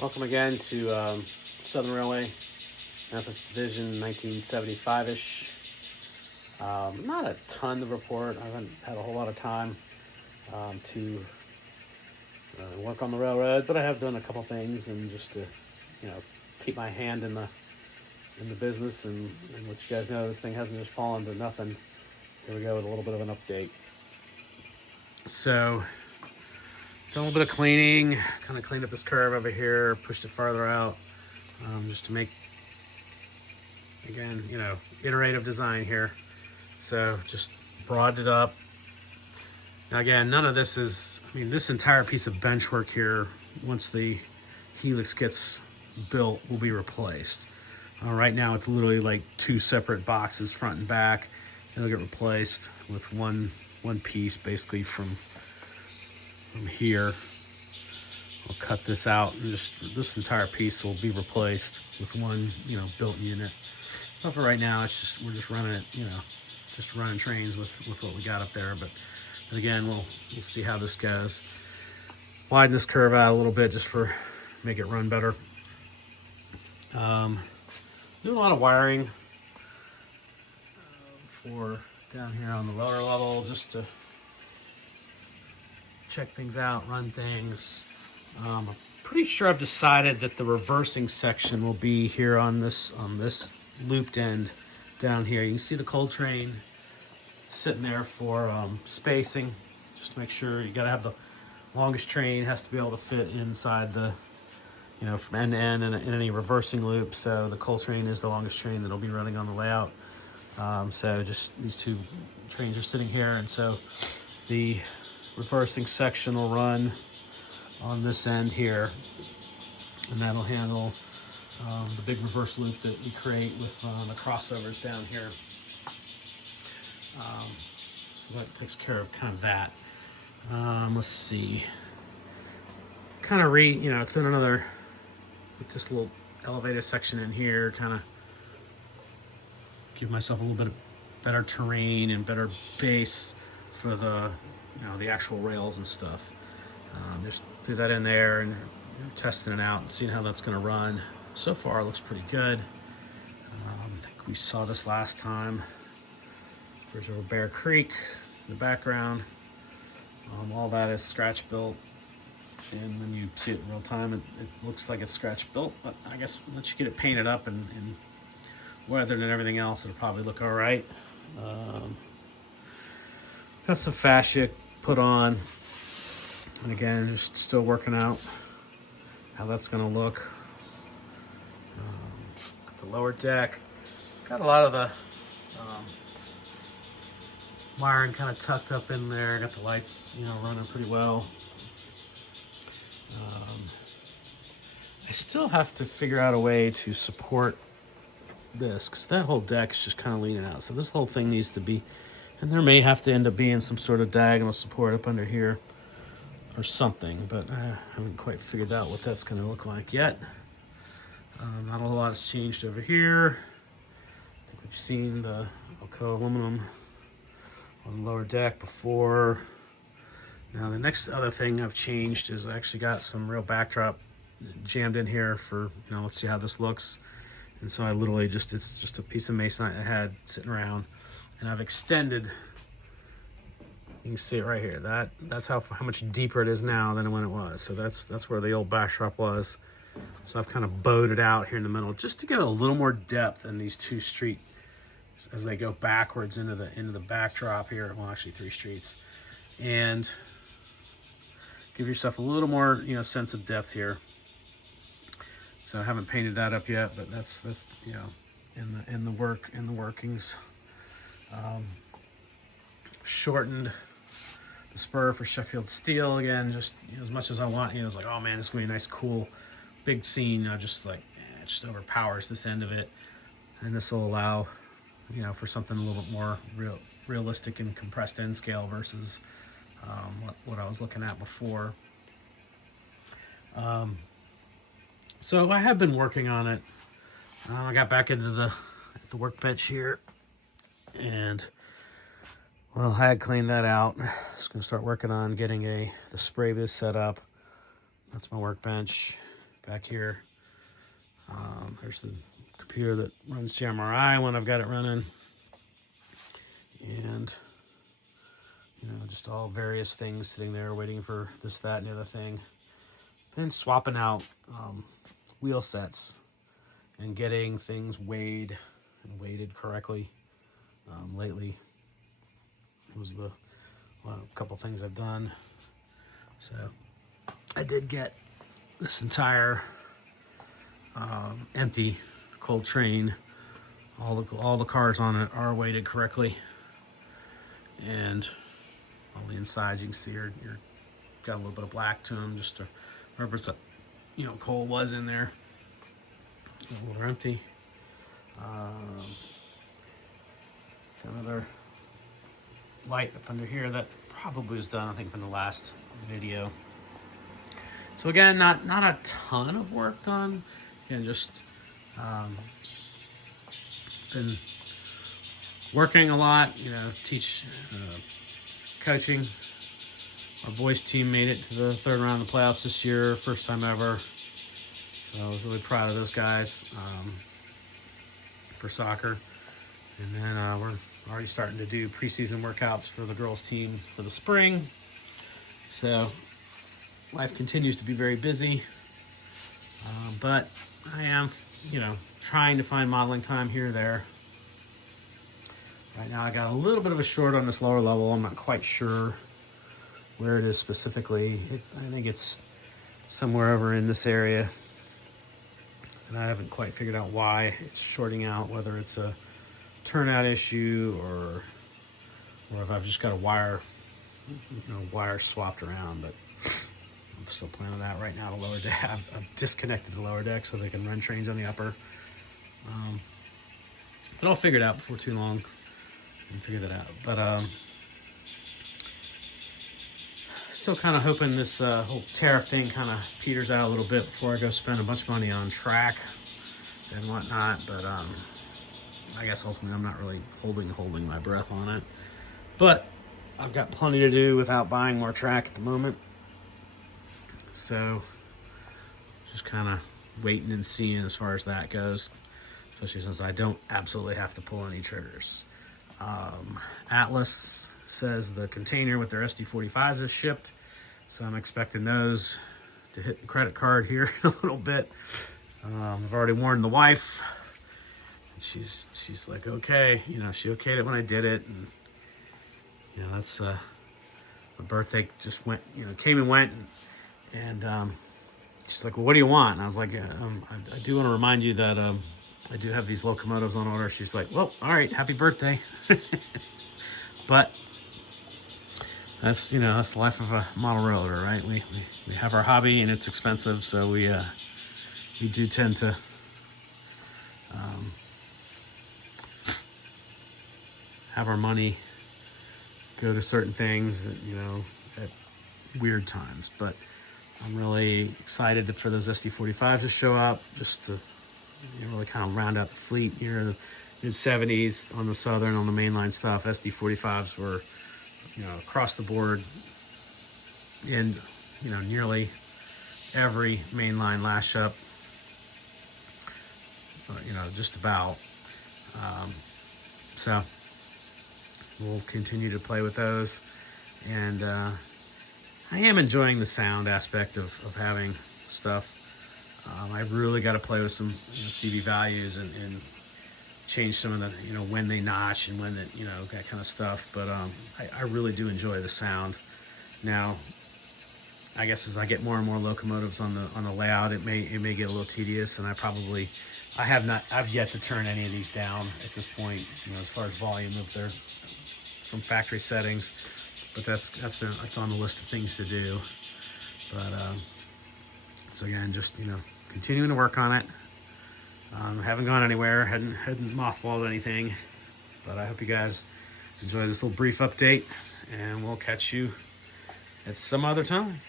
Welcome again to Southern Railway, Memphis Division, 1975-ish. Not a ton to report. I haven't had a whole lot of time to work on the railroad, but I have done a couple things and just to, you know, keep my hand in the business and let you guys know this thing hasn't just fallen to nothing. Here we go with a little bit of an update. So, done a little bit of cleaning, kind of cleaned up this curve over here, pushed it farther out, just to make, again, iterative design here. So just broadened it up. Now again, none of this is, this entire piece of bench work here, once the helix gets built, will be replaced. Right now it's literally like two separate boxes, front and back. It'll get replaced with one piece basically from here. I'll cut this out and just this entire piece will be replaced with one, built unit. But for right now, we're just running it, just running trains with what we got up there. But again, we'll see how this goes. Widen this curve out a little bit just for make it run better. Doing a lot of wiring for down here on the lower level, just to check things out, run things. I'm pretty sure I've decided that the reversing section will be here on this looped end down here. You can see the coal train sitting there for spacing, just to make sure. You got to have the longest train has to be able to fit inside the, from end to end in any reversing loop. So the coal train is the longest train that'll be running on the layout. So just these two trains are sitting here, and so the reversing section will run on this end here, and that'll handle the big reverse loop that we create with the crossovers down here. So that takes care of kind of that. Let's see. Kind of throw another with this little elevated section in here. Kind of give myself a little bit of better terrain and better base for the the actual rails and stuff. Just threw that in there and testing it out and seeing how that's going to run. So far, it looks pretty good. I think we saw this last time. There's over Bear Creek in the background. All that is scratch built, and when you see it in real time, it looks like it's scratch built. But I guess once you get it painted up and weathered and everything else, it'll probably look all right. Got some fascia put on, and again, just still working out how that's going to look. Got the lower deck. Got a lot of the wiring kind of tucked up in there. Got the lights, running pretty well. I still have to figure out a way to support this, because that whole deck is just kind of leaning out. So this whole thing needs to be, and there may have to end up being some sort of diagonal support up under here or something, but I haven't quite figured out what that's going to look like yet. Not a whole lot has changed over here. I think we've seen the Alcoa aluminum on the lower deck before. Now the next other thing I've changed is I actually got some real backdrop jammed in here for, let's see how this looks. And so I literally it's just a piece of masonite I had sitting around, and I've extended. You can see it right here. That's how much deeper it is now than when it was. So that's where the old backdrop was. So I've kind of bowed it out here in the middle just to get a little more depth in these two streets as they go backwards into the backdrop here. Well, actually 3 streets, and give yourself a little more sense of depth here. So I haven't painted that up yet, but that's in the workings. Shortened the spur for Sheffield steel again, just as much as I want. It's like, oh man, this is gonna be a nice, cool, big scene. Just like it just overpowers this end of it, and this will allow for something a little bit more realistic and compressed end scale versus what I was looking at before. So I have been working on it. I got back into the workbench here, and well, I had cleaned that out. Just gonna start working on getting the spray booth set up. That's my workbench. Back here, there's the computer that runs JMRI when I've got it running. And, you know, just all various things sitting there waiting for this, that, and the other thing. Then swapping out wheel sets and getting things weighed and weighted correctly. Lately was a couple things I've done. So I did get this entire empty cold train. All the cars on it are weighted correctly, and all the insides you can see are got a little bit of black to them just to represent, you know, coal was in there. They're empty. Another light up under here that probably was done, I think, from the last video. So again, not a ton of work done, and just been working a lot. You know, coaching. Our boys team made it to the third round of the playoffs this year, first time ever. So I was really proud of those guys for soccer. And then we're already starting to do preseason workouts for the girls team for the spring. So life continues to be very busy, but I am, you know, trying to find modeling time here or there. Right now I got a little bit of a short on this lower level. I'm not quite sure where it is specifically. I think it's somewhere over in this area, and I haven't quite figured out why it's shorting out, whether it's a turnout issue or if I've just got a wire swapped around. But I'm still playing with that right now. The lower deck, I've disconnected the lower deck so they can run trains on the upper. But I'll figure it out before too long and figure that out. But still kind of hoping this whole tariff thing kind of peters out a little bit before I go spend a bunch of money on track and whatnot. But I guess ultimately I'm not really holding my breath on it. But I've got plenty to do without buying more track at the moment. So just kind of waiting and seeing as far as that goes, especially since I don't absolutely have to pull any triggers. Atlas says the container with their SD45s is shipped, so I'm expecting those to hit the credit card here in a little bit. I've already warned the wife. She's like, okay, you know, she okayed it when I did it, and you know, that's my birthday just went, you know, came and went, and she's like, well, what do you want? And I was like, I do want to remind you that I do have these locomotives on order. She's like, well, all right, happy birthday. But that's, you know, that's the life of a model railroader, right? We have our hobby and it's expensive, so we do tend to have our money go to certain things, you know, at weird times. But I'm really excited for those SD45s to show up, just to, you know, really kind of round out the fleet here in the mid-70s on the Southern, on the mainline stuff. SD45s were, you know, across the board in, you know, nearly every mainline lash up, you know, just about. So we'll continue to play with those, and I am enjoying the sound aspect of having stuff. I've really got to play with some, you know, CV values and change some of the, you know, when they notch and when that, you know, that kind of stuff. But I really do enjoy the sound. Now, I guess as I get more and more locomotives on the layout, it may get a little tedious, and I've yet to turn any of these down at this point, you know, as far as volume of their from factory settings. But that's on the list of things to do. But so again, just, you know, continuing to work on it. Haven't gone anywhere, hadn't mothballed anything, but I hope you guys enjoy this little brief update, and we'll catch you at some other time.